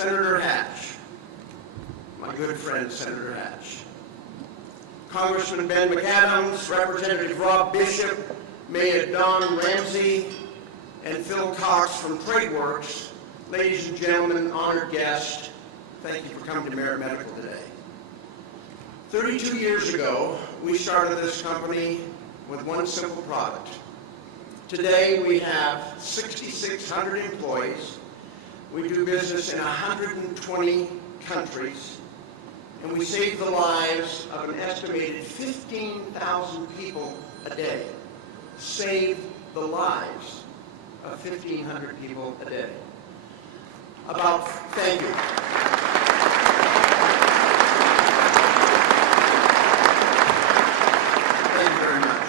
Senator Hatch, my good friend Senator Hatch, Congressman Ben McAdams, Representative Rob Bishop, Mayor Don Ramsey, and Phil Cox from TradeWorks. Ladies and gentlemen, honored guests, thank you for coming to Merit Medical today. 32 years ago, we started this company with one simple product. Today, we have 6,600 employees. We do business in 120 countries, and we save the lives of an estimated 15,000 people a day. Save the lives of 1,500 people a day. Thank you. Thank you very much.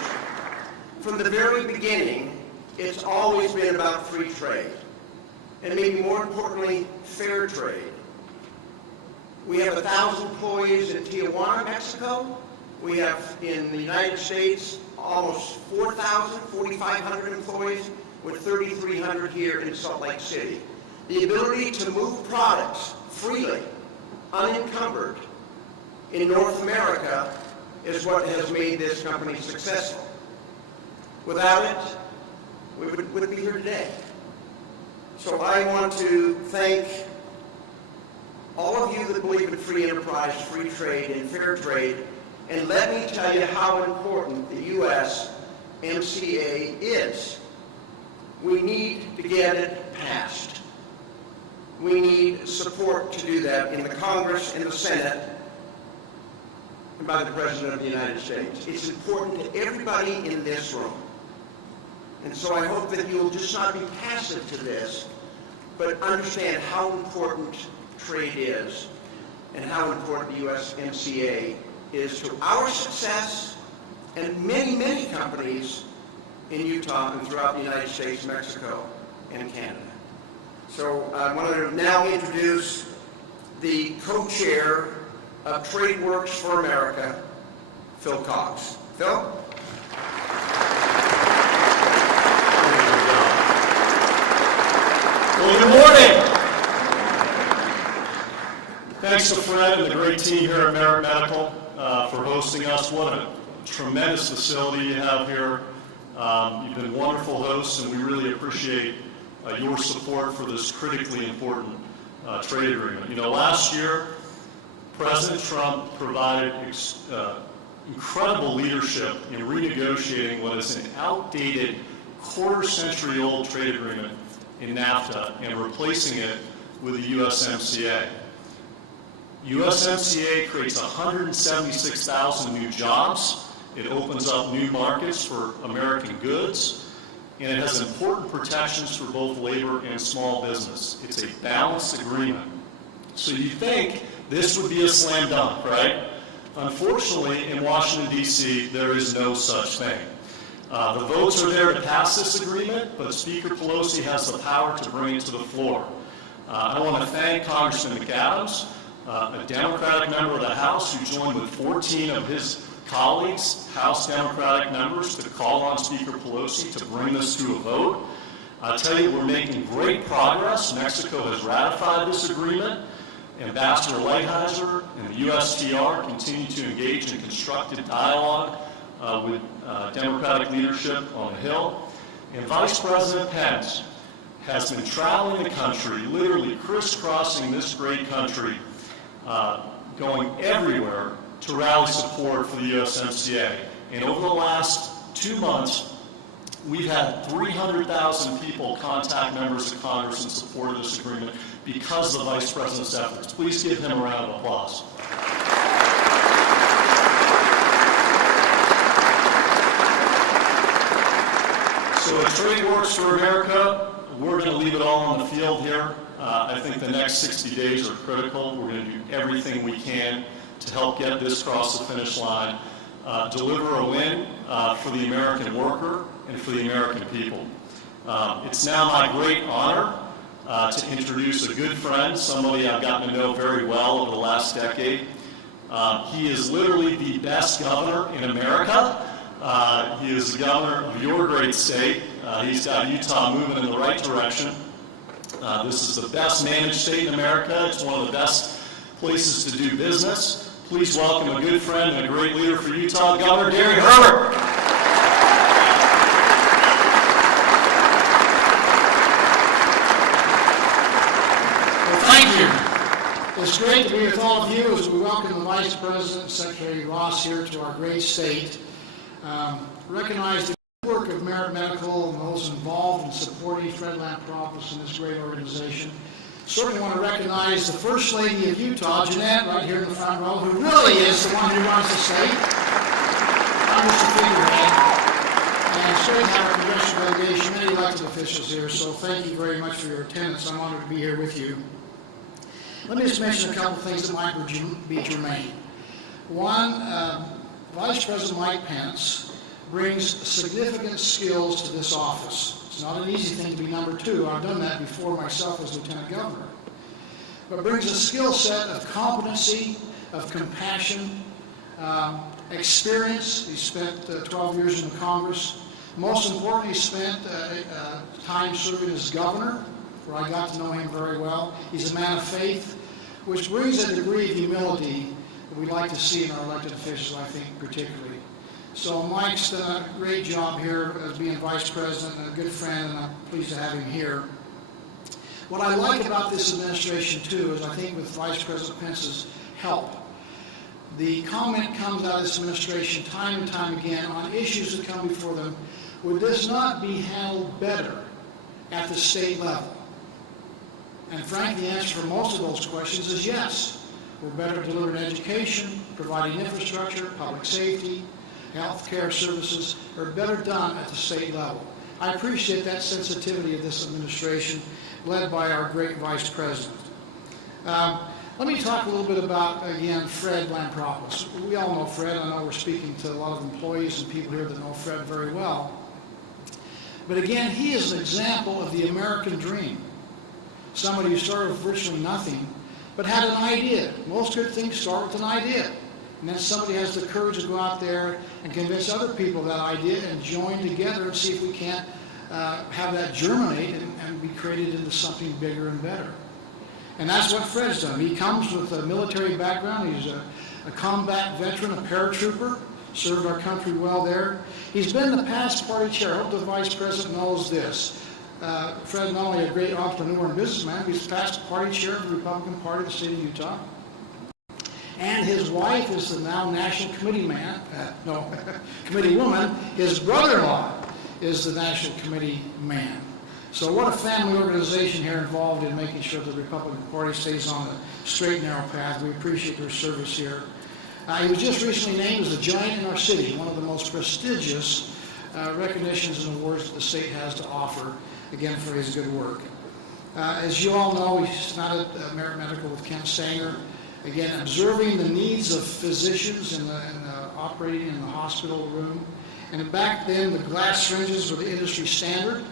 From the very beginning, it's always been about free trade, and maybe more importantly, fair trade. We have 1,000 employees in Tijuana, Mexico. We have in the United States almost 4,000, 4,500 employees, with 3,300 here in Salt Lake City. The ability to move products freely, unencumbered, in North America is what has made this company successful. Without it, we wouldn't be here today. So I want to thank all of you that believe in free enterprise, free trade, and fair trade, and let me tell you how important the U.S. MCA is. We need to get it passed. We need support to do that in the Congress and the Senate and by the President of the United States. It's important to everybody in this room. And so I hope that you'll just not be passive to this, but understand how important trade is and how important the USMCA is to our success and many, many companies in Utah and throughout the United States, Mexico, and Canada. So I want to now introduce the co-chair of TradeWorks for America, Phil Cox. Phil? Well, good morning. Thanks to Fred and the great team here at Merit Medical for hosting us. What a tremendous facility you have here. You've been wonderful hosts, and we really appreciate your support for this critically important trade agreement. You know, last year, President Trump provided incredible leadership in renegotiating what is an outdated, quarter-century-old trade agreement in NAFTA and replacing it with the USMCA. USMCA creates 176,000 new jobs. It opens up new markets for American goods, and it has important protections for both labor and small business. It's a balanced agreement. So you think this would be a slam dunk, right? Unfortunately, in Washington, D.C., there is no such thing. The votes are there to pass this agreement, but Speaker Pelosi has the power to bring it to the floor. I want to thank Congressman McAdams, a Democratic member of the House who joined with 14 of his colleagues, House Democratic members, to call on Speaker Pelosi to bring this to a vote. I'll tell you, we're making great progress. Mexico has ratified this agreement. Ambassador Lighthizer and the USTR continue to engage in constructive dialogue with Democratic leadership on the Hill. And Vice President Pence has been traveling the country, literally crisscrossing this great country, going everywhere to rally support for the USMCA. And over the last 2 months, we've had 300,000 people contact members of Congress in support of this agreement because of the Vice President's efforts. Please give him a round of applause. So at TradeWorks for America, we're going to leave it all on the field here. I think the next 60 days are critical. We're going to do everything we can to help get this across the finish line, deliver a win for the American worker and for the American people. It's now my great honor to introduce a good friend, somebody I've gotten to know very well over the last decade. He is literally the best governor in America. He is the governor of your great state. He's got Utah moving in the right direction. This is the best managed state in America. It's one of the best places to do business. Please welcome a good friend and a great leader for Utah, Governor Gary Herbert. Thank you. It's great to be with all of you as we welcome the Vice President, Secretary Ross, here to our great state. Recognize the work of Merit Medical and those involved in supporting Fred Lampropoulos and this great organization. Certainly want to recognize the First Lady of Utah, Jeanette, right here in the front row, who really is the one who runs the state. I'm just a figurehead. And certainly have our congressional delegation, many elected officials here, so thank you very much for your attendance. I'm honored to be here with you. Let me just mention a couple of things that might be germane. One, Vice President Mike Pence brings significant skills to this office. It's not an easy thing to be number two. I've done that before myself as Lieutenant Governor. But brings a skill set of competency, of compassion, experience. He spent 12 years in Congress. Most importantly, he spent time serving as governor, where I got to know him very well. He's a man of faith, which brings a degree of humility that we'd like to see in our elected officials, I think, particularly. So Mike's done a great job here as being Vice President and a good friend, and I'm pleased to have him here. What I like about this administration, too, is I think with Vice President Pence's help, the comment comes out of this administration time and time again on issues that come before them. Would this not be handled better at the state level? And frankly, the answer for most of those questions is yes. We're better delivering education, providing infrastructure, public safety, health care services are better done at the state level. I appreciate that sensitivity of this administration, led by our great Vice President. Let me talk a little bit about, again, Fred Lampropoulos. We all know Fred. I know we're speaking to a lot of employees and people here that know Fred very well. But again, he is an example of the American dream. Somebody who started with virtually nothing, but had an idea. Most good things start with an idea. And then somebody has the courage to go out there and convince other people of that idea and join together and see if we can't have that germinate and be created into something bigger and better. And that's what Fred's done. He comes with a military background. He's a combat veteran, a paratrooper, served our country well there. He's been the past party chair. I hope the Vice President knows this. Fred's not only a great entrepreneur and businessman, he's the past party chair of the Republican Party of the state of Utah. And his wife is the now National Committee Committee woman. His brother-in-law is the National Committee man. So what a family organization here involved in making sure the Republican Party stays on the straight and narrow path. We appreciate their service here. He was just recently named as a giant in our city, one of the most prestigious recognitions and awards that the state has to offer, again, for his good work. As you all know, he's founded Merit Medical with Kent Sanger. Again, observing the needs of physicians in operating in the hospital room. And back then, the glass syringes were the industry standard.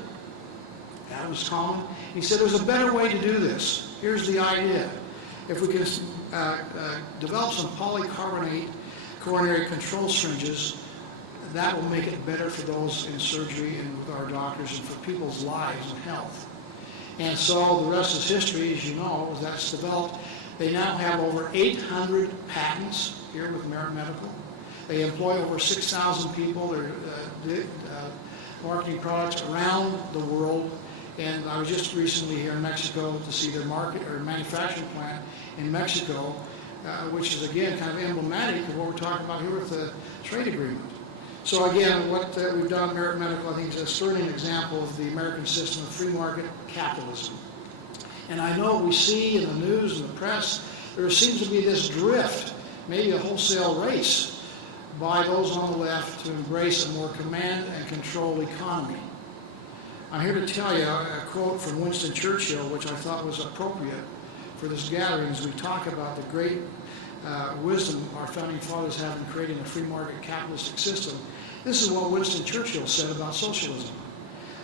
That was common. He said there's a better way to do this. Here's the idea. If we can develop some polycarbonate coronary control syringes, that will make it better for those in surgery and with our doctors and for people's lives and health. And so the rest is history, as you know, as that's developed. They now have over 800 patents here with Merit Medical. They employ over 6,000 people. They're marketing products around the world. And I was just recently here in Mexico to see their manufacturing plant in Mexico, which is, again, kind of emblematic of what we're talking about here with the trade agreement. So, again, what we've done at Merit Medical, I think, is a certain example of the American system of free market capitalism. And I know we see in the news and the press, there seems to be this drift, maybe a wholesale race by those on the left to embrace a more command and control economy. I'm here to tell you a quote from Winston Churchill, which I thought was appropriate for this gathering as we talk about the great wisdom our founding fathers have in creating a free market capitalistic system. This is what Winston Churchill said about socialism.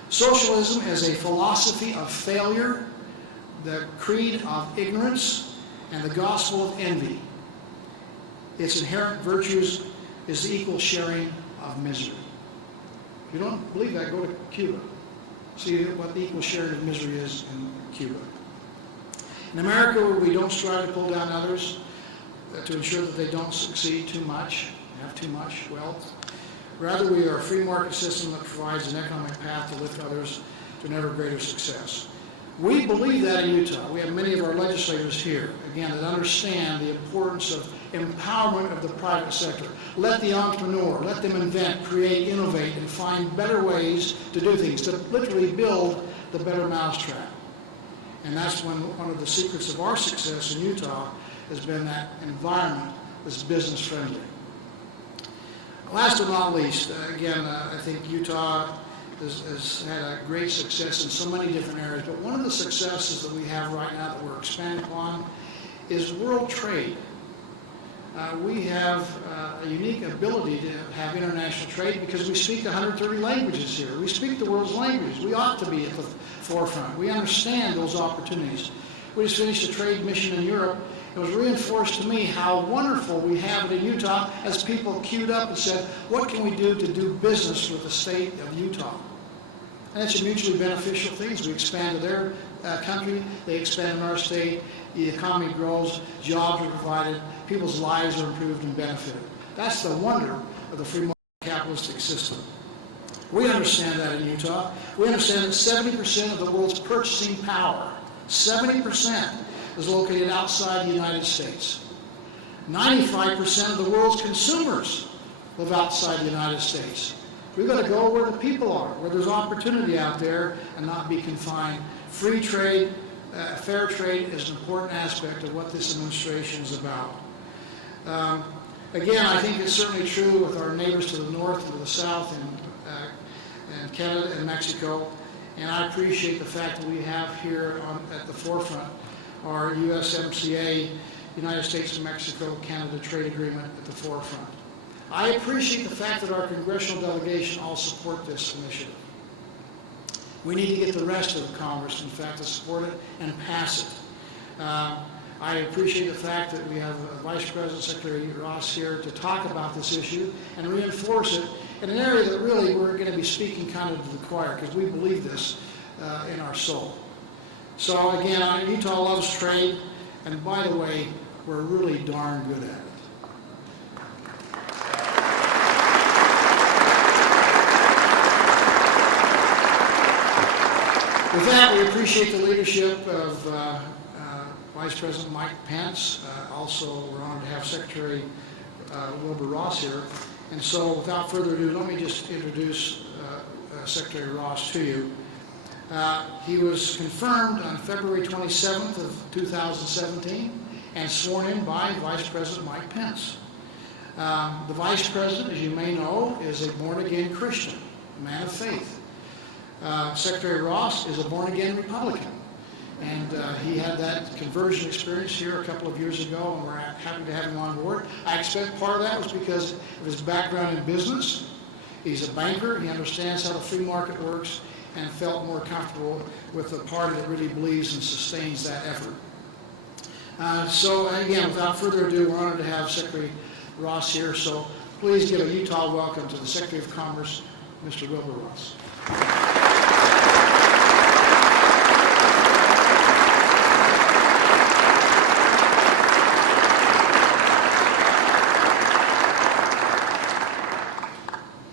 Socialism is a philosophy of failure, the creed of ignorance, and the gospel of envy. Its inherent virtues is the equal sharing of misery. If you don't believe that, go to Cuba. See what the equal share of misery is in Cuba. In America, we don't strive to pull down others to ensure that they don't succeed too much, have too much wealth. Rather, we are a free market system that provides an economic path to lift others to an ever greater success. We believe that in Utah. We have many of our legislators here, again, that understand the importance of empowerment of the private sector. Let the entrepreneur, let them invent, create, innovate, and find better ways to do things, to literally build the better mousetrap. And that's one of the secrets of our success in Utah has been that environment that's business friendly. Last but not least, again, I think Utah has had a great success in so many different areas, but one of the successes that we have right now that we're expanding upon is world trade. We have a unique ability to have international trade because we speak 130 languages here. We speak the world's languages. We ought to be at the forefront. We understand those opportunities. We just finished a trade mission in Europe. It was reinforced to me how wonderful we have it in Utah as people queued up and said, what can we do to do business with the state of Utah? And it's a mutually beneficial thing. We expand to their country, they expand in our state, the economy grows, jobs are provided, people's lives are improved and benefited. That's the wonder of the free market capitalistic system. We understand that in Utah. We understand that 70% of the world's purchasing power, 70%, is located outside the United States. 95% of the world's consumers live outside the United States. We've got to go where the people are, where there's opportunity out there and not be confined. Free trade, fair trade is an important aspect of what this administration is about. Again, I think it's certainly true with our neighbors to the north and to the south and Canada and Mexico. And I appreciate the fact that we have here at the forefront our USMCA, United States and Mexico, Canada trade agreement at the forefront. I appreciate the fact that our congressional delegation all support this initiative. We need to get the rest of the Congress, in fact, to support it and pass it. I appreciate the fact that we have Vice President Secretary Ross here to talk about this issue and reinforce it in an area that really we're going to be speaking kind of to the choir because we believe this in our soul. So again, Utah loves trade, and by the way, we're really darn good at it. With that, we appreciate the leadership of Vice President Mike Pence. Also, we're honored to have Secretary Wilbur Ross here. And so, without further ado, let me just introduce Secretary Ross to you. He was confirmed on February 27th of 2017 and sworn in by Vice President Mike Pence. The Vice President, as you may know, is a born-again Christian, a man of faith. Secretary Ross is a born-again Republican, and he had that conversion experience here a couple of years ago, and we're happy to have him on board. I expect part of that was because of his background in business. He's a banker, he understands how the free market works, and felt more comfortable with a party that really believes and sustains that effort. So again, without further ado, we're honored to have Secretary Ross here, so please give a Utah welcome to the Secretary of Commerce, Mr. Wilbur Ross.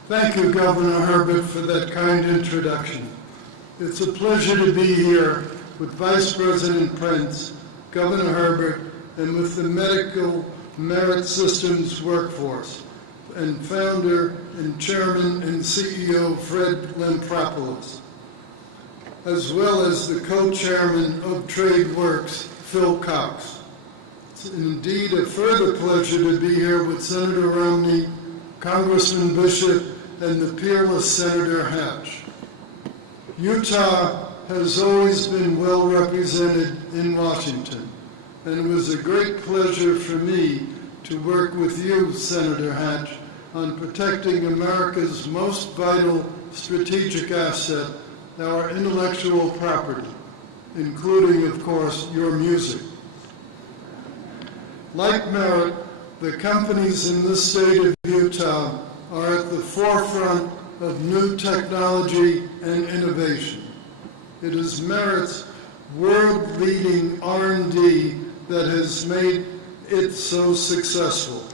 Thank you, Governor Herbert, for that kind introduction. It's a pleasure to be here with Vice President Pence, Governor Herbert, and with the Medical Merit Systems workforce, and founder and chairman and CEO Fred Lampropoulos, as well as the co-chairman of TradeWorks, Phil Cox. It's indeed a further pleasure to be here with Senator Romney, Congressman Bishop, and the peerless Senator Hatch. Utah has always been well represented in Washington, and it was a great pleasure for me to work with you, Senator Hatch, on protecting America's most vital strategic asset, our intellectual property, including, of course, your music. Like Merit, the companies in the state of Utah are at the forefront of new technology and innovation. It is Merit's world-leading R&D that has made it so successful.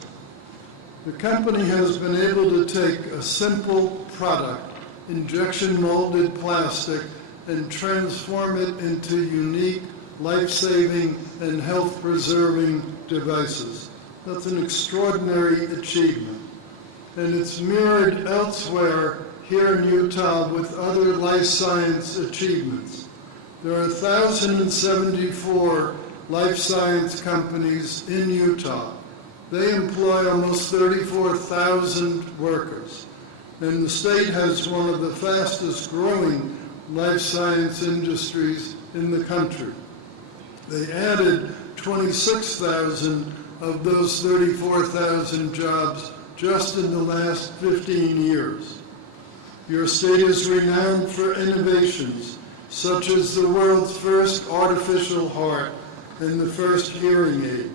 The company has been able to take a simple product, injection molded plastic, and transform it into unique, life-saving, and health-preserving devices. That's an extraordinary achievement. And it's mirrored elsewhere here in Utah with other life science achievements. There are 1,074 life science companies in Utah. They employ almost 34,000 workers. And the state has one of the fastest growing life science industries in the country. They added 26,000 of those 34,000 jobs just in the last 15 years. Your state is renowned for innovations such as the world's first artificial heart and the first hearing aid,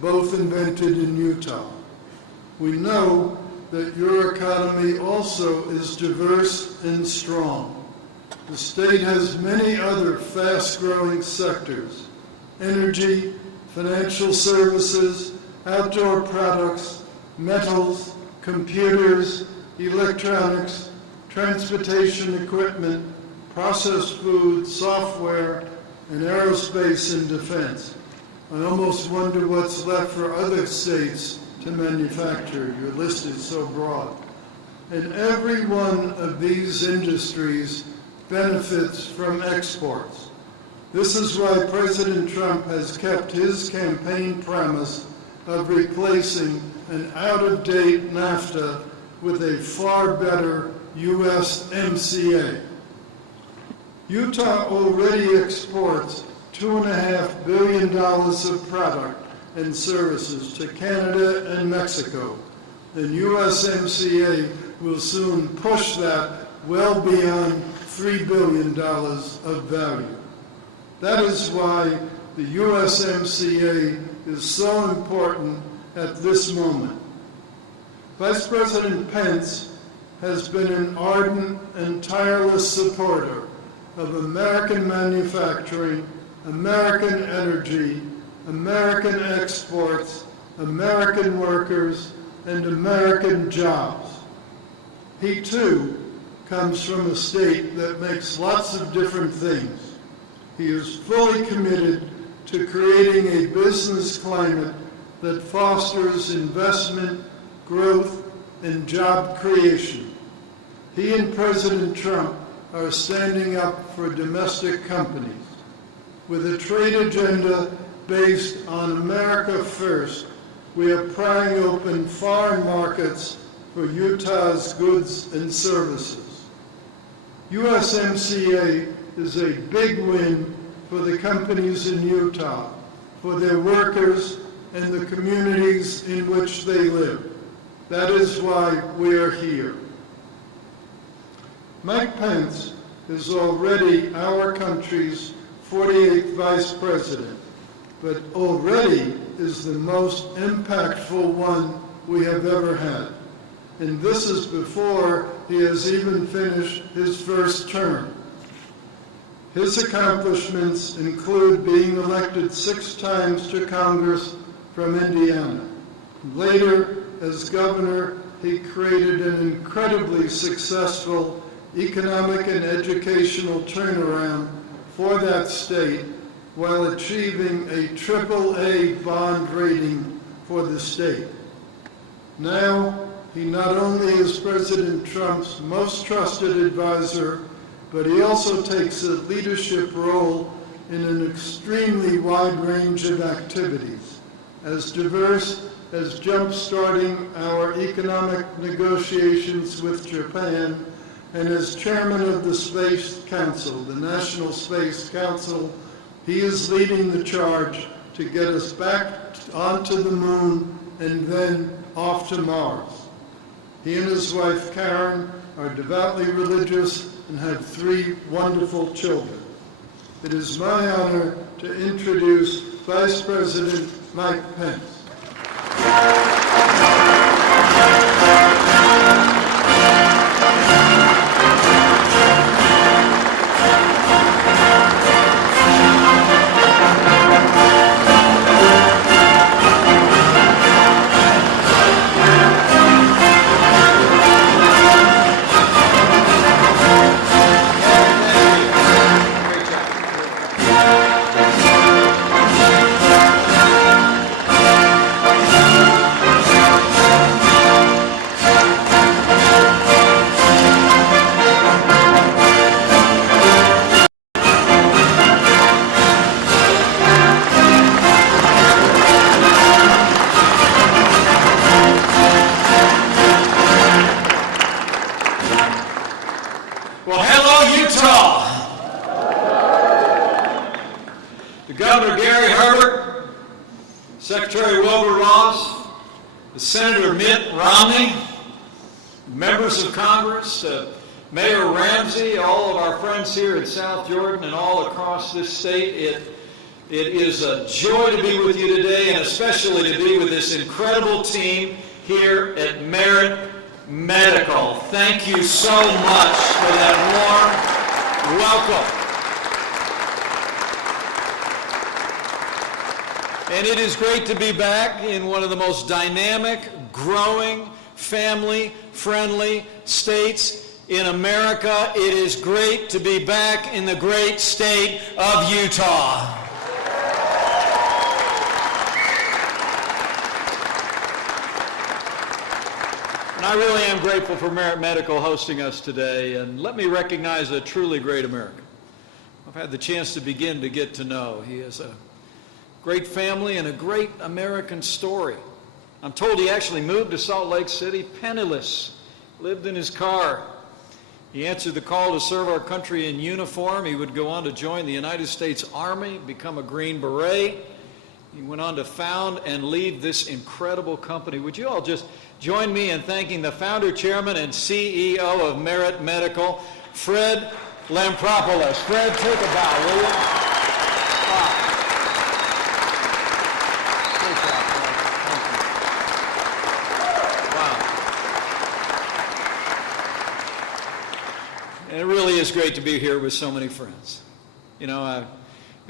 both invented in Utah. We know that your economy also is diverse and strong. The state has many other fast-growing sectors: energy, financial services, outdoor products, metals, computers, electronics, transportation equipment, processed food, software, and aerospace and defense. I almost wonder what's left for other states to manufacture. Your list is so broad. And every one of these industries benefits from exports. This is why President Trump has kept his campaign promise of replacing an out-of-date NAFTA with a far better USMCA. Utah already exports $2.5 billion of product and services to Canada and Mexico, and USMCA will soon push that well beyond $3 billion of value. That is why the USMCA is so important at this moment. Vice President Pence has been an ardent and tireless supporter of American manufacturing, American energy, American exports, American workers, and American jobs. He too comes from a state that makes lots of different things. He is fully committed to creating a business climate that fosters investment, growth, and job creation. He and President Trump are standing up for domestic companies. With a trade agenda based on America First, we are prying open foreign markets for Utah's goods and services. USMCA is a big win for the companies in Utah, for their workers, and the communities in which they live. That is why we are here. Mike Pence is already our country's 48th vice president, but already is the most impactful one we have ever had. And this is before he has even finished his first term. His accomplishments include being elected 6 times to Congress from Indiana. Later, as governor, he created an incredibly successful economic and educational turnaround for that state while achieving a AAA bond rating for the state. Now, he not only is President Trump's most trusted advisor, but he also takes a leadership role in an extremely wide range of activities, as diverse as jump-starting our economic negotiations with Japan, and as chairman of the Space Council, the National Space Council, he is leading the charge to get us back onto the moon and then off to Mars. He and his wife, Karen, are devoutly religious and have 3 wonderful children. It is my honor to introduce Vice President Mike Pence. Secretary Wilbur Ross, Senator Mitt Romney, members of Congress, Mayor Ramsey, all of our friends here in South Jordan and all across this state. It is a joy to be with you today, and especially to be with this incredible team here at Merit Medical. Thank you so much for that warm welcome. And it is great to be back in one of the most dynamic, growing, family-friendly states in America. It is great to be back in the great state of Utah. And I really am grateful for Merit Medical hosting us today, and let me recognize a truly great American I've had the chance to begin to get to know. He has a great family and a great American story. I'm told he actually moved to Salt Lake City penniless, lived in his car. He answered the call to serve our country in uniform. He would go on to join the United States Army, become a Green Beret. He went on to found and lead this incredible company. Would you all just join me in thanking the founder, chairman, and CEO of Merit Medical, Fred Lampropoulos. Fred, take a bow, will you? Wow. Great job, Fred. Thank you. Wow. And it really is great to be here with so many friends. You know, I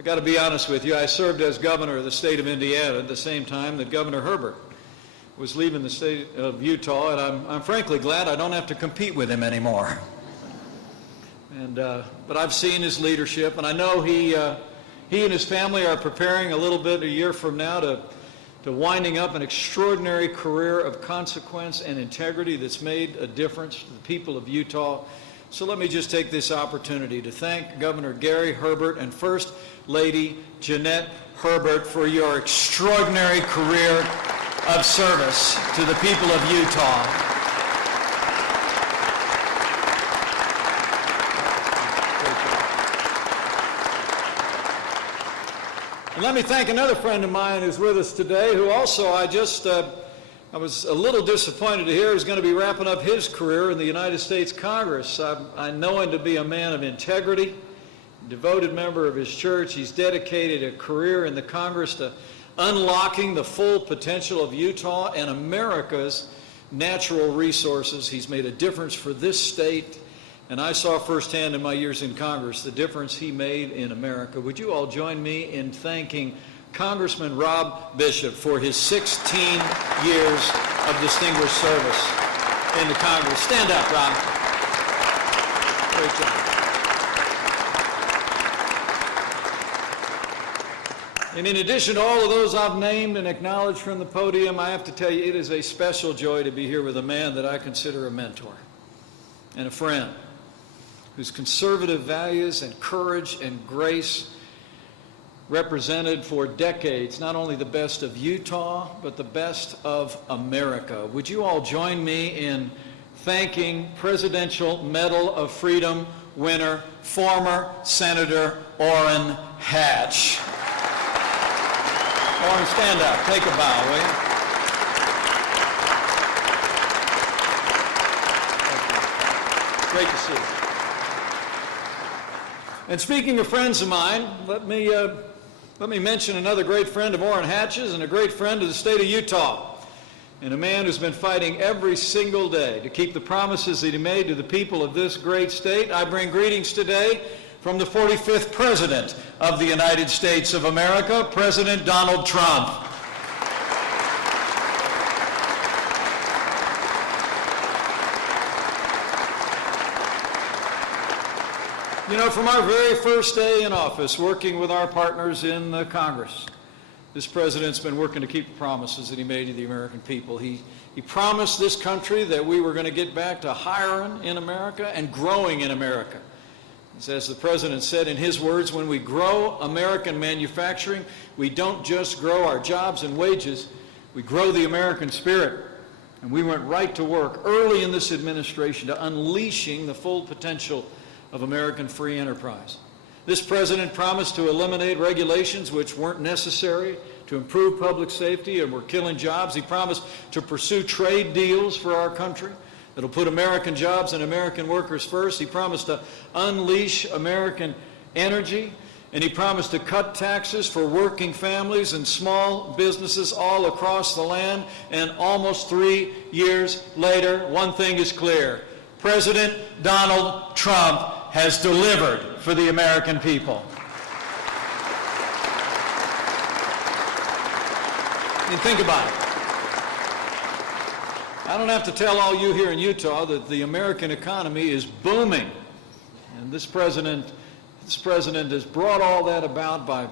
got to be honest with you, I served as governor of the state of Indiana at the same time that Governor Herbert was leaving the state of Utah, and I'm frankly glad I don't have to compete with him anymore. But I've seen his leadership, and I know he and his family are preparing a little bit a year from now to winding up an extraordinary career of consequence and integrity that's made a difference to the people of Utah. So let me just take this opportunity to thank Governor Gary Herbert and First Lady Jeanette Herbert for your extraordinary career of service to the people of Utah. And let me thank another friend of mine who's with us today, who also I was a little disappointed to hear is going to be wrapping up his career in the United States Congress. I know him to be a man of integrity, a devoted member of his church. He's dedicated a career in the Congress to unlocking the full potential of Utah and America's natural resources. He's made a difference for this state, and I saw firsthand in my years in Congress the difference he made in America. Would you all join me in thanking Congressman Rob Bishop for his 16 years of distinguished service in the Congress. Stand up, Rob. Great job. And in addition to all of those I've named and acknowledged from the podium, I have to tell you it is a special joy to be here with a man that I consider a mentor and a friend, whose conservative values and courage and grace represented for decades not only the best of Utah, but the best of America. Would you all join me in thanking Presidential Medal of Freedom winner, former Senator Orrin Hatch. Orrin, stand up. Take a bow, will you? Great to see you. And speaking of friends of mine, let me mention another great friend of Orrin Hatch's and a great friend of the state of Utah, and a man who's been fighting every single day to keep the promises that he made to the people of this great state. I bring greetings today from the 45th President of the United States of America, President Donald Trump. You know, from our very first day in office, working with our partners in the Congress, this president's been working to keep the promises that he made to the American people. He promised this country that we were going to get back to hiring in America and growing in America. As the president said in his words, when we grow American manufacturing, we don't just grow our jobs and wages, we grow the American spirit. And we went right to work early in this administration to unleashing the full potential of American free enterprise. This president promised to eliminate regulations which weren't necessary, to improve public safety, and we're killing jobs. He promised to pursue trade deals for our country that'll put American jobs and American workers first. He promised to unleash American energy, and he promised to cut taxes for working families and small businesses all across the land. And almost 3 years later, one thing is clear: President Donald Trump has delivered for the American people. I mean, think about it. I don't have to tell all you here in Utah that the American economy is booming. And this president has brought all that about by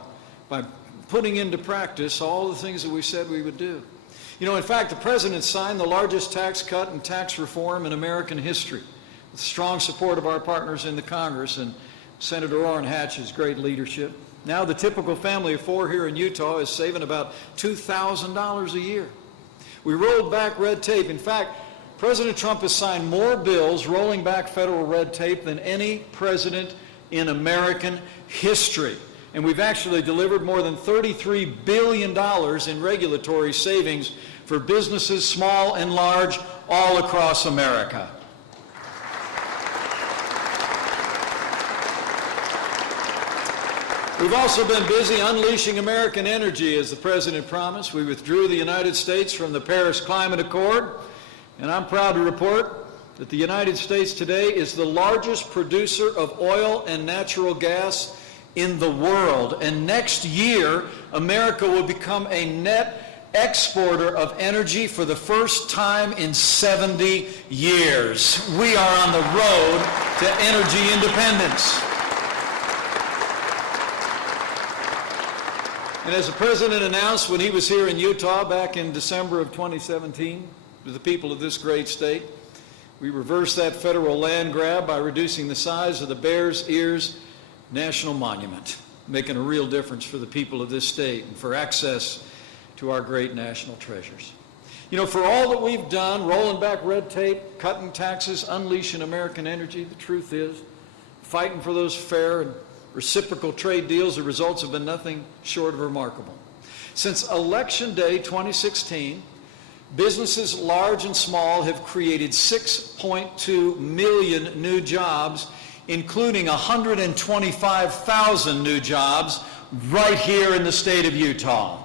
putting into practice all the things that we said we would do. You know, in fact, the president signed the largest tax cut and tax reform in American history, with strong support of our partners in the Congress and Senator Orrin Hatch's great leadership. Now the typical family of four here in Utah is saving about $2,000 a year. We rolled back red tape. In fact, President Trump has signed more bills rolling back federal red tape than any president in American history. And we've actually delivered more than $33 billion in regulatory savings for businesses, small and large, all across America. We've also been busy unleashing American energy, as the President promised. We withdrew the United States from the Paris Climate Accord, and I'm proud to report that the United States today is the largest producer of oil and natural gas in the world. And next year, America will become a net exporter of energy for the first time in 70 years. We are on the road to energy independence. And as the President announced when he was here in Utah back in December of 2017 to the people of this great state, we reversed that federal land grab by reducing the size of the Bears Ears National Monument, making a real difference for the people of this state and for access to our great national treasures. You know, for all that we've done, rolling back red tape, cutting taxes, unleashing American energy, the truth is, fighting for those fair and reciprocal trade deals, the results have been nothing short of remarkable. Since Election Day 2016, businesses large and small have created 6.2 million new jobs, including 125,000 new jobs right here in the state of Utah.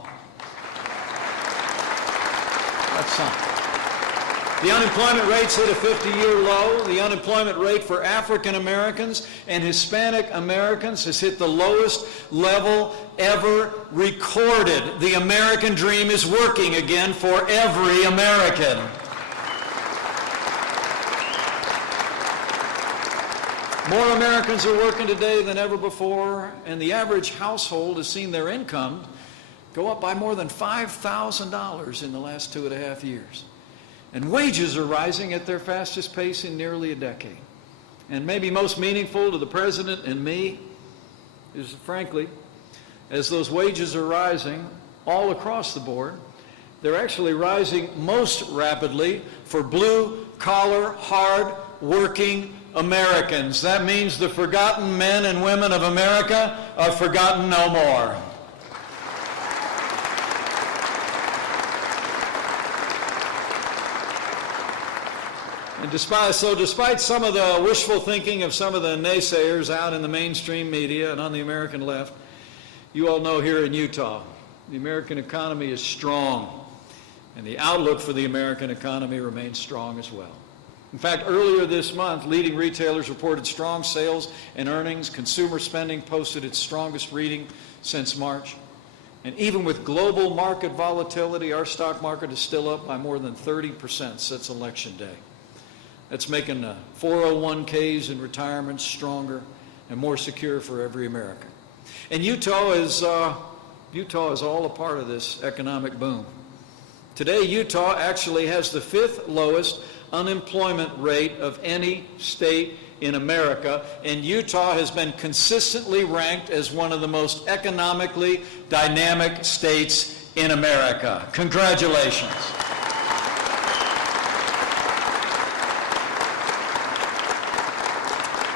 That's something. The unemployment rate's hit a 50-year low. The unemployment rate for African Americans and Hispanic Americans has hit the lowest level ever recorded. The American dream is working again for every American. More Americans are working today than ever before, and the average household has seen their income go up by more than $5,000 in the last 2.5 years. And wages are rising at their fastest pace in nearly a decade. And maybe most meaningful to the President and me is, frankly, as those wages are rising all across the board, they're actually rising most rapidly for blue-collar, hard-working Americans. That means the forgotten men and women of America are forgotten no more. And despite some of the wishful thinking of some of the naysayers out in the mainstream media and on the American left, you all know here in Utah, the American economy is strong, and the outlook for the American economy remains strong as well. In fact, earlier this month, leading retailers reported strong sales and earnings. Consumer spending posted its strongest reading since March. And even with global market volatility, our stock market is still up by more than 30% since Election Day. That's making 401ks and retirements stronger and more secure for every American. And Utah is all a part of this economic boom. Today, Utah actually has the 5th lowest unemployment rate of any state in America, and Utah has been consistently ranked as one of the most economically dynamic states in America. Congratulations.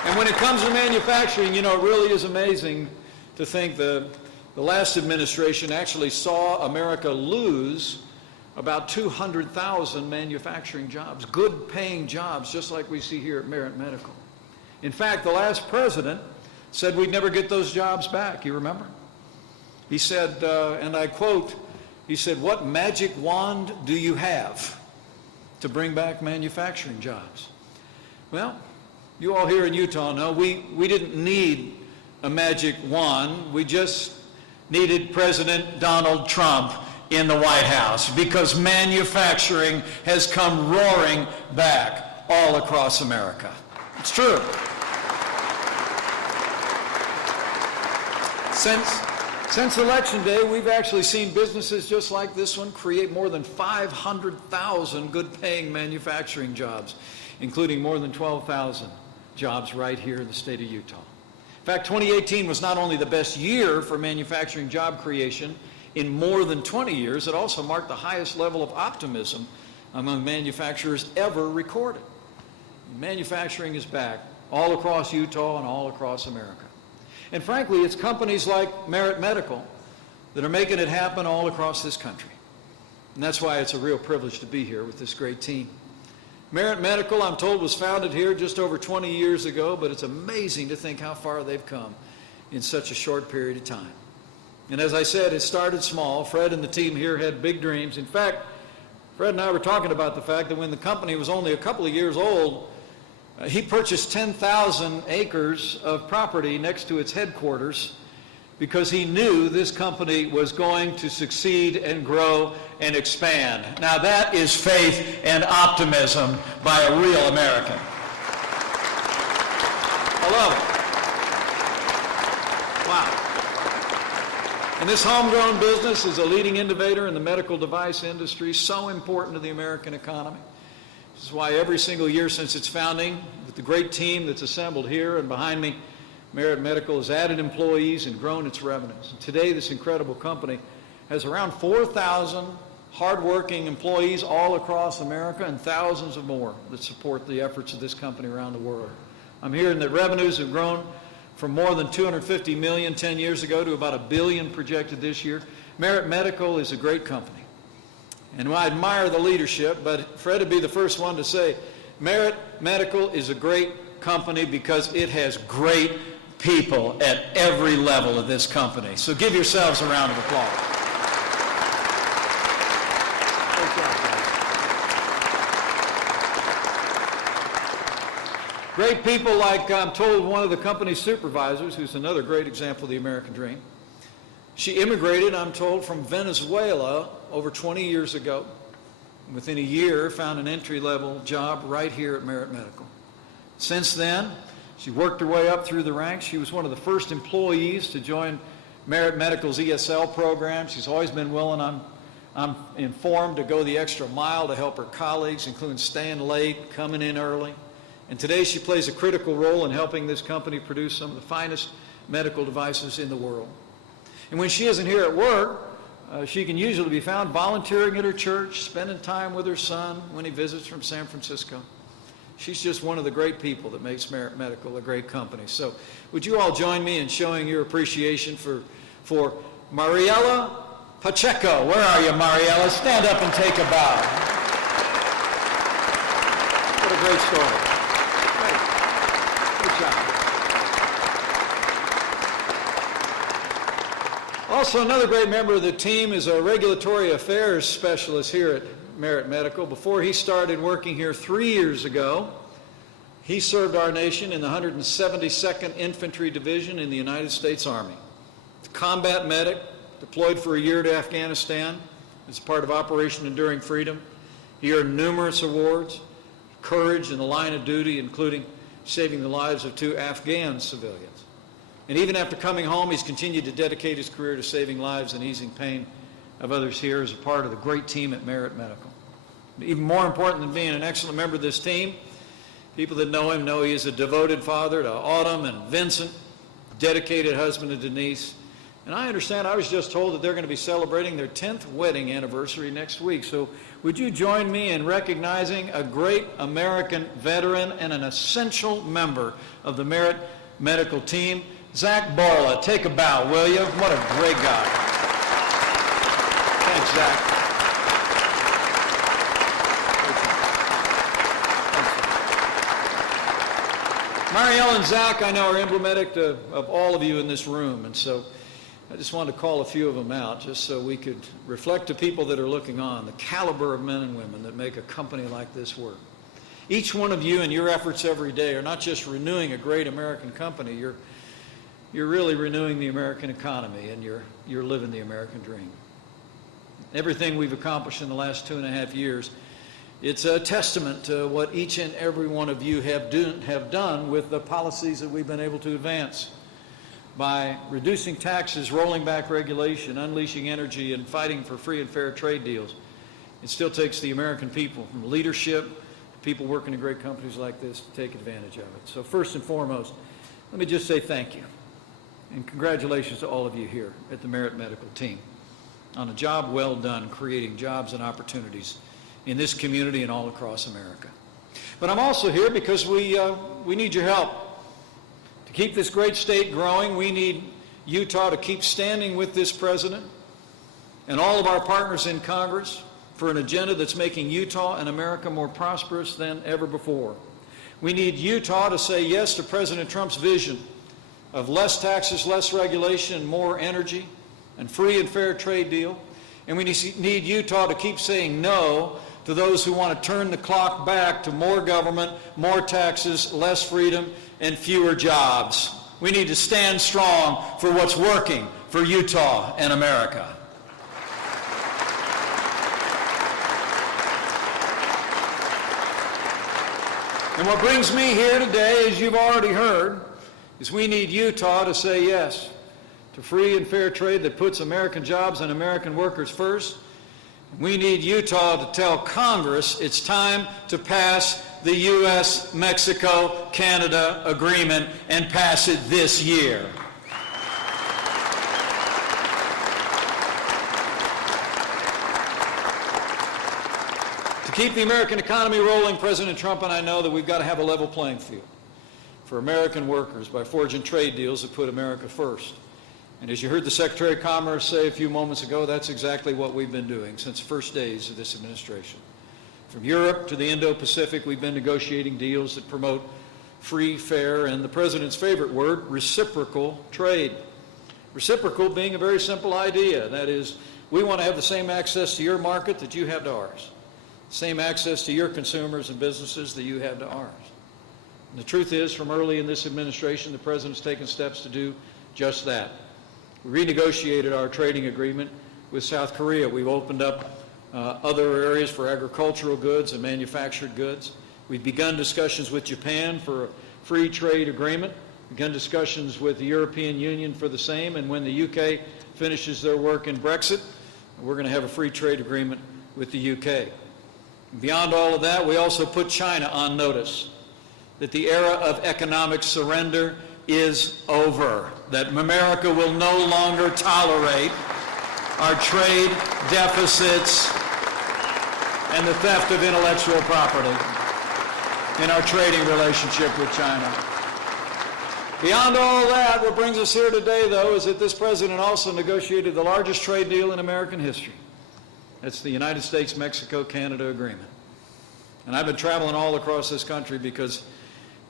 And when it comes to manufacturing, you know, it really is amazing to think the The last administration actually saw America lose about 200,000 manufacturing jobs, good paying jobs, just like we see here at Merit Medical. In fact, the last president said we'd never get those jobs back, you remember? He said, and I quote, he said, "What magic wand do you have to bring back manufacturing jobs?" Well, you all here in Utah know we didn't need a magic wand. We just needed President Donald Trump in the White House, because manufacturing has come roaring back all across America. It's true. Since Election Day, we've actually seen businesses just like this one create more than 500,000 good-paying manufacturing jobs, including more than 12,000 jobs right here in the state of Utah. In fact, 2018 was not only the best year for manufacturing job creation in more than 20 years, it also marked the highest level of optimism among manufacturers ever recorded. Manufacturing is back all across Utah and all across America. And frankly, it's companies like Merit Medical that are making it happen all across this country. And that's why it's a real privilege to be here with this great team. Merit Medical, I'm told, was founded here just over 20 years ago, but it's amazing to think how far they've come in such a short period of time. And as I said, it started small. Fred and the team here had big dreams. In fact, Fred and I were talking about the fact that when the company was only a couple of years old, he purchased 10,000 acres of property next to its headquarters because he knew this company was going to succeed and grow and expand. Now that is faith and optimism by a real American. I love it. Wow. And this homegrown business is a leading innovator in the medical device industry, so important to the American economy. This is why every single year since its founding, with the great team that's assembled here and behind me, Merit Medical has added employees and grown its revenues. And today, this incredible company has around 4,000 hardworking employees all across America and thousands of more that support the efforts of this company around the world. I'm hearing that revenues have grown from more than $250 million 10 years ago to about $1 billion projected this year. Merit Medical is a great company. And I admire the leadership, but Fred would be the first one to say, Merit Medical is a great company because it has great people at every level of this company. So give yourselves a round of applause. Great people like, I'm told, one of the company's supervisors, who's another great example of the American dream. She immigrated, I'm told, from Venezuela over 20 years ago. Within a year, found an entry-level job right here at Merit Medical. Since then, she worked her way up through the ranks. She was one of the first employees to join Merit Medical's ESL program. She's always been willing, I'm informed, to go the extra mile to help her colleagues, including staying late, coming in early. And today she plays a critical role in helping this company produce some of the finest medical devices in the world. And when she isn't here at work, she can usually be found volunteering at her church, spending time with her son when he visits from San Francisco. She's just one of the great people that makes Merit Medical a great company. So would you all join me in showing your appreciation for Mariela Pacheco. Where are you, Mariela? Stand up and take a bow. What a great story. Great. Good job. Also, another great member of the team is a regulatory affairs specialist here at Merit Medical. Before he started working here 3 years ago, he served our nation in the 172nd Infantry Division in the United States Army. The combat medic, deployed for a year to Afghanistan as part of Operation Enduring Freedom. He earned numerous awards, courage in the line of duty, including saving the lives of 2 Afghan civilians. And even after coming home, he's continued to dedicate his career to saving lives and easing pain of others here as a part of the great team at Merit Medical. Even more important than being an excellent member of this team, people that know him know he is a devoted father to Autumn and Vincent, dedicated husband to Denise. And I understand, I was just told that they're going to be celebrating their 10th wedding anniversary next week. So would you join me in recognizing a great American veteran and an essential member of the Merit Medical team, Zach Barla, take a bow, will you? What a great guy. Thanks, Zach. Marielle and Zach, I know, are emblematic of all of you in this room, and so I just wanted to call a few of them out just so we could reflect to people that are looking on the caliber of men and women that make a company like this work. Each one of you and your efforts every day are not just renewing a great American company, you're really renewing the American economy, and you're living the American dream. Everything we've accomplished in the last 2.5 years, it's a testament to what each and every one of you have done with the policies that we've been able to advance by reducing taxes, rolling back regulation, unleashing energy, and fighting for free and fair trade deals. It still takes the American people, from leadership to people working in great companies like this, to take advantage of it. So first and foremost, let me just say thank you and congratulations to all of you here at the Merit Medical team on a job well done creating jobs and opportunities in this community and all across America. But I'm also here because we need your help. To keep this great state growing, we need Utah to keep standing with this president and all of our partners in Congress for an agenda that's making Utah and America more prosperous than ever before. We need Utah to say yes to President Trump's vision of less taxes, less regulation, and more energy, and free and fair trade deal. And we need Utah to keep saying no to those who want to turn the clock back to more government, more taxes, less freedom, and fewer jobs. We need to stand strong for what's working for Utah and America. And what brings me here today, as you've already heard, is we need Utah to say yes to free and fair trade that puts American jobs and American workers first. We need Utah to tell Congress it's time to pass the U.S.-Mexico-Canada agreement and pass it this year. To keep the American economy rolling, President Trump and I know that we've got to have a level playing field for American workers by forging trade deals that put America first. And as you heard the Secretary of Commerce say a few moments ago, that's exactly what we've been doing since the first days of this administration. From Europe to the Indo-Pacific, we've been negotiating deals that promote free, fair, and the President's favorite word, reciprocal trade. Reciprocal being a very simple idea. That is, we want to have the same access to your market that you have to ours. Same access to your consumers and businesses that you have to ours. And the truth is, from early in this administration, the President's taken steps to do just that. We renegotiated our trading agreement with South Korea. We've opened up other areas for agricultural goods and manufactured goods. We've begun discussions with Japan for a free trade agreement, begun discussions with the European Union for the same, and when the UK finishes their work in Brexit, we're going to have a free trade agreement with the UK. Beyond all of that, we also put China on notice that the era of economic surrender is over, that America will no longer tolerate our trade deficits and the theft of intellectual property in our trading relationship with China. Beyond all that, what brings us here today, though, is that this president also negotiated the largest trade deal in American history. That's the United States-Mexico-Canada agreement. And I've been traveling all across this country because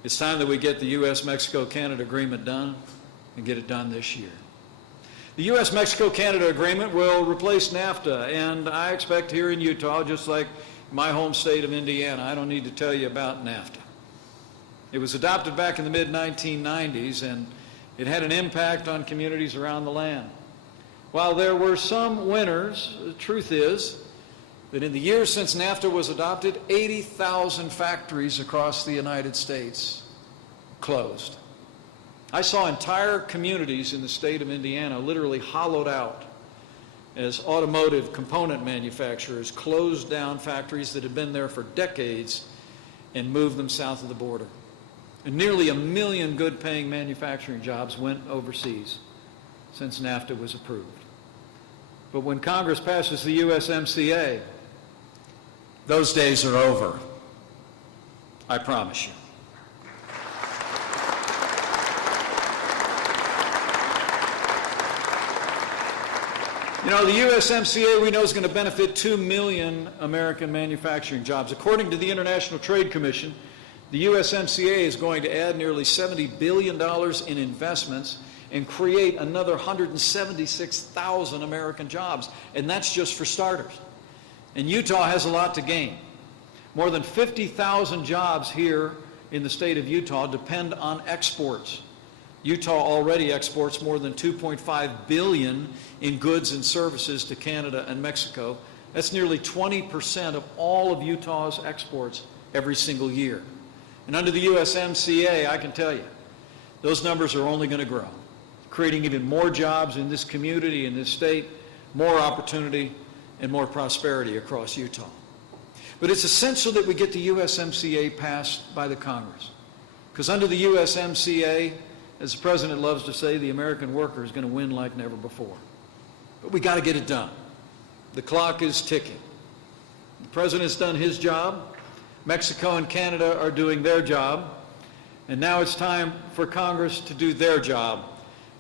it's time that we get the U.S.-Mexico-Canada agreement done and get it done this year. The U.S.-Mexico-Canada agreement will replace NAFTA, and I expect here in Utah, just like my home state of Indiana, I don't need to tell you about NAFTA. It was adopted back in the mid-1990s, and it had an impact on communities around the land. While there were some winners, the truth is that in the years since NAFTA was adopted, 80,000 factories across the United States closed. I saw entire communities in the state of Indiana literally hollowed out as automotive component manufacturers closed down factories that had been there for decades and moved them south of the border. And nearly 1 million good-paying manufacturing jobs went overseas since NAFTA was approved. But when Congress passes the USMCA, those days are over. I promise you. You know, the USMCA, we know, is going to benefit 2 million American manufacturing jobs. According to the International Trade Commission, the USMCA is going to add nearly $70 billion in investments and create another 176,000 American jobs. And that's just for starters. And Utah has a lot to gain. More than 50,000 jobs here in the state of Utah depend on exports. Utah already exports more than $2.5 billion in goods and services to Canada and Mexico. That's nearly 20% of all of Utah's exports every single year. And under the USMCA, I can tell you, those numbers are only going to grow, creating even more jobs in this community, in this state, more opportunity, and more prosperity across Utah. But it's essential that we get the USMCA passed by the Congress, because under the USMCA, as the President loves to say, the American worker is going to win like never before. But we got to get it done. The clock is ticking. The President's done his job. Mexico and Canada are doing their job. And now it's time for Congress to do their job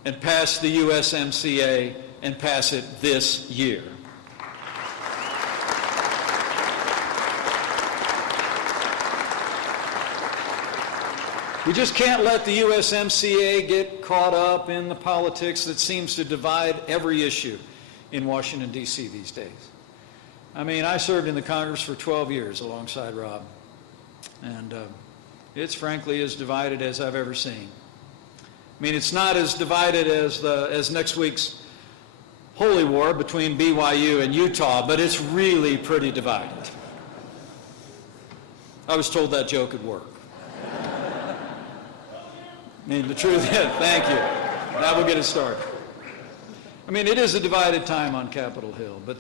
and pass the USMCA and pass it this year. We just can't let the USMCA get caught up in the politics that seems to divide every issue in Washington, D.C. these days. I mean, I served in the Congress for 12 years alongside Rob, and it's frankly as divided as I've ever seen. I mean, it's not as divided as next week's holy war between BYU and Utah, but it's really pretty divided. I was told that joke would work. I mean, the truth is, thank you. That will get us started. I mean, it is a divided time on Capitol Hill, but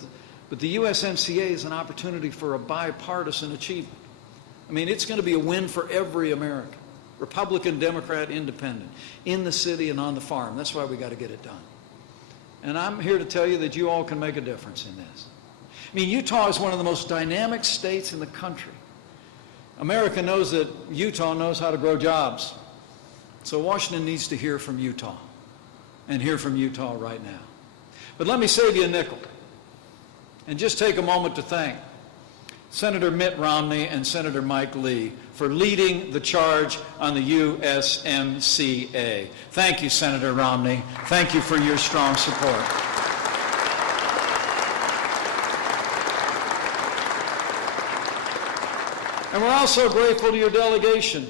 the USMCA is an opportunity for a bipartisan achievement. I mean, it's going to be a win for every American, Republican, Democrat, Independent, in the city and on the farm. That's why we got to get it done. And I'm here to tell you that you all can make a difference in this. I mean, Utah is one of the most dynamic states in the country. America knows that Utah knows how to grow jobs. So Washington needs to hear from Utah, and hear from Utah right now. But let me save you a nickel, and just take a moment to thank Senator Mitt Romney and Senator Mike Lee for leading the charge on the USMCA. Thank you, Senator Romney. Thank you for your strong support. And we're also grateful to your delegation,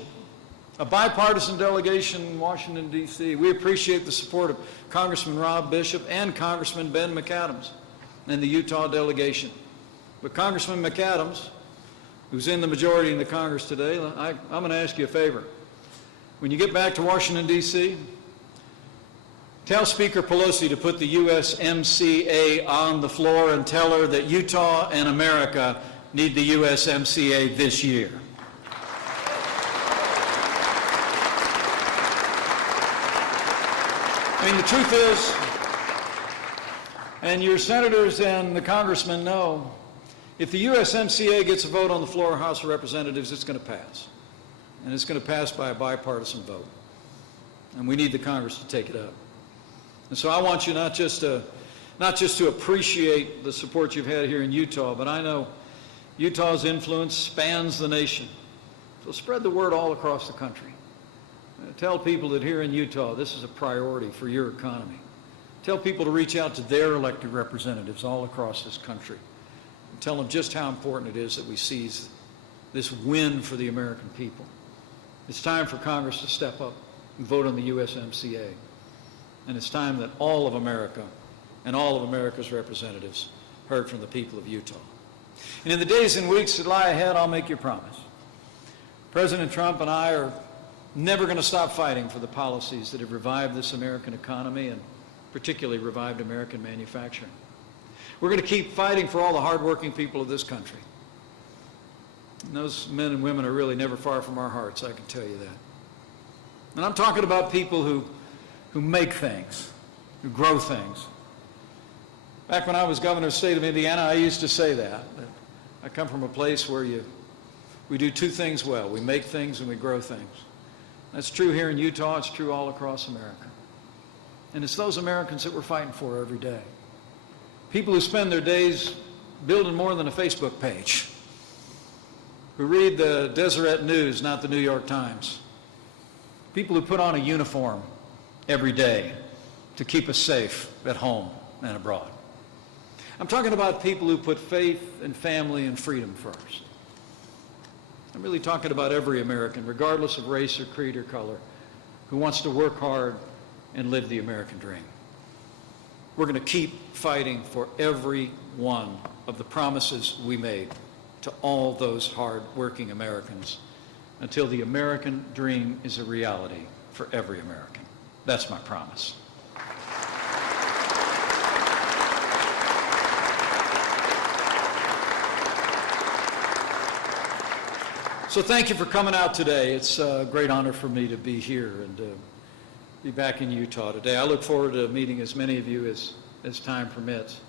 a bipartisan delegation in Washington, D.C. We appreciate the support of Congressman Rob Bishop and Congressman Ben McAdams and the Utah delegation. But Congressman McAdams, who's in the majority in the Congress today, I'm going to ask you a favor. When you get back to Washington, D.C., tell Speaker Pelosi to put the USMCA on the floor and tell her that Utah and America need the USMCA this year. I mean, the truth is, and your senators and the congressmen know, if the USMCA gets a vote on the floor of House of Representatives, it's going to pass. And it's going to pass by a bipartisan vote. And we need the Congress to take it up. And so I want you not just to appreciate the support you've had here in Utah, but I know Utah's influence spans the nation. So spread the word all across the country. Tell people that here in Utah, this is a priority for your economy. Tell people to reach out to their elected representatives all across this country. And tell them just how important it is that we seize this win for the American people. It's time for Congress to step up and vote on the USMCA. And it's time that all of America and all of America's representatives heard from the people of Utah. And in the days and weeks that lie ahead, I'll make you a promise. President Trump and I are never going to stop fighting for the policies that have revived this American economy and particularly revived American manufacturing. We're going to keep fighting for all the hardworking people of this country. And those men and women are really never far from our hearts, I can tell you that. And I'm talking about people who make things, who grow things. Back when I was governor of the state of Indiana, I used to say that I come from a place where we do two things well. We make things and we grow things. That's true here in Utah. It's true all across America. And it's those Americans that we're fighting for every day. People who spend their days building more than a Facebook page, who read the Deseret News, not the New York Times. People who put on a uniform every day to keep us safe at home and abroad. I'm talking about people who put faith and family and freedom first. I'm really talking about every American, regardless of race or creed or color, who wants to work hard and live the American dream. We're going to keep fighting for every one of the promises we made to all those hard-working Americans until the American dream is a reality for every American. That's my promise. So thank you for coming out today. It's a great honor for me to be here and be back in Utah today. I look forward to meeting as many of you as time permits.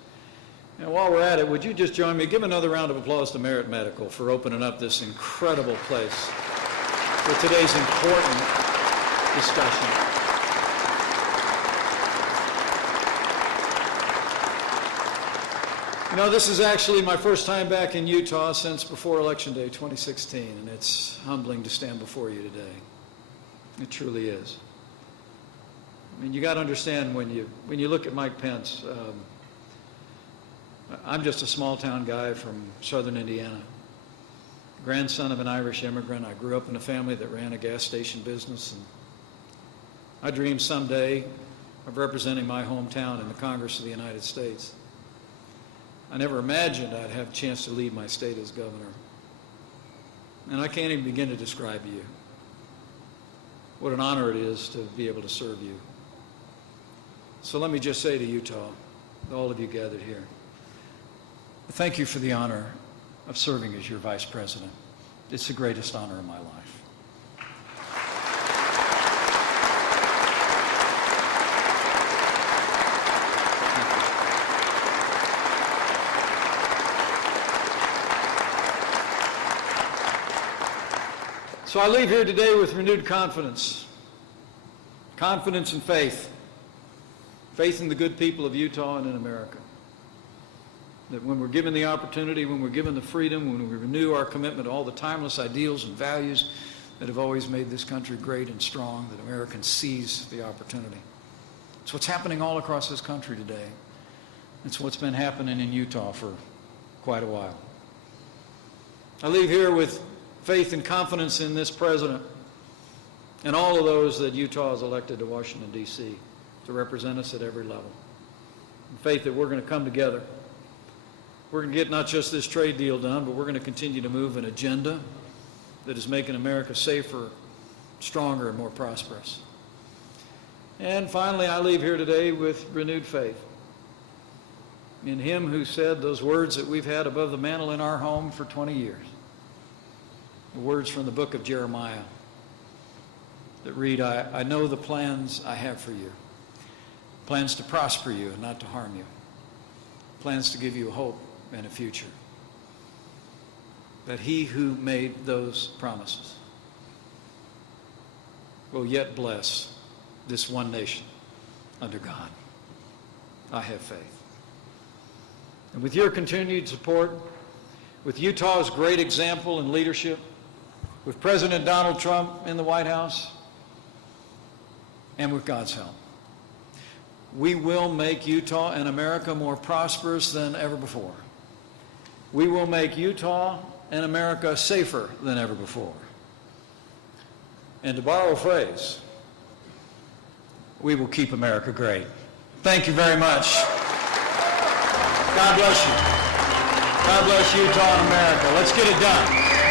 And while we're at it, would you just join me? Give another round of applause to Merit Medical for opening up this incredible place for today's important discussion. You know, this is actually my first time back in Utah since before Election Day 2016, and it's humbling to stand before you today. It truly is. I mean, you got to understand when you look at Mike Pence, I'm just a small-town guy from southern Indiana, grandson of an Irish immigrant. I grew up in a family that ran a gas station business, and I dreamed someday of representing my hometown in the Congress of the United States. I never imagined I'd have a chance to lead my state as governor. And I can't even begin to describe to you what an honor it is to be able to serve you. So let me just say to Utah, all of you gathered here, thank you for the honor of serving as your vice president. It's the greatest honor of my life. So I leave here today with renewed confidence. Confidence and faith. Faith in the good people of Utah and in America. That when we're given the opportunity, when we're given the freedom, when we renew our commitment to all the timeless ideals and values that have always made this country great and strong, that Americans seize the opportunity. It's what's happening all across this country today. It's what's been happening in Utah for quite a while. I leave here with faith and confidence in this president and all of those that Utah has elected to Washington, D.C. to represent us at every level. And faith that we're going to come together. We're going to get not just this trade deal done, but we're going to continue to move an agenda that is making America safer, stronger, and more prosperous. And finally, I leave here today with renewed faith in him who said those words that we've had above the mantel in our home for 20 years. The words from the book of Jeremiah that read, I know the plans I have for you. Plans to prosper you and not to harm you. Plans to give you a hope and a future. That he who made those promises will yet bless this one nation under God. I have faith. And with your continued support, with Utah's great example and leadership, with President Donald Trump in the White House, and with God's help, we will make Utah and America more prosperous than ever before. We will make Utah and America safer than ever before. And to borrow a phrase, we will keep America great. Thank you very much. God bless you. God bless Utah and America. Let's get it done.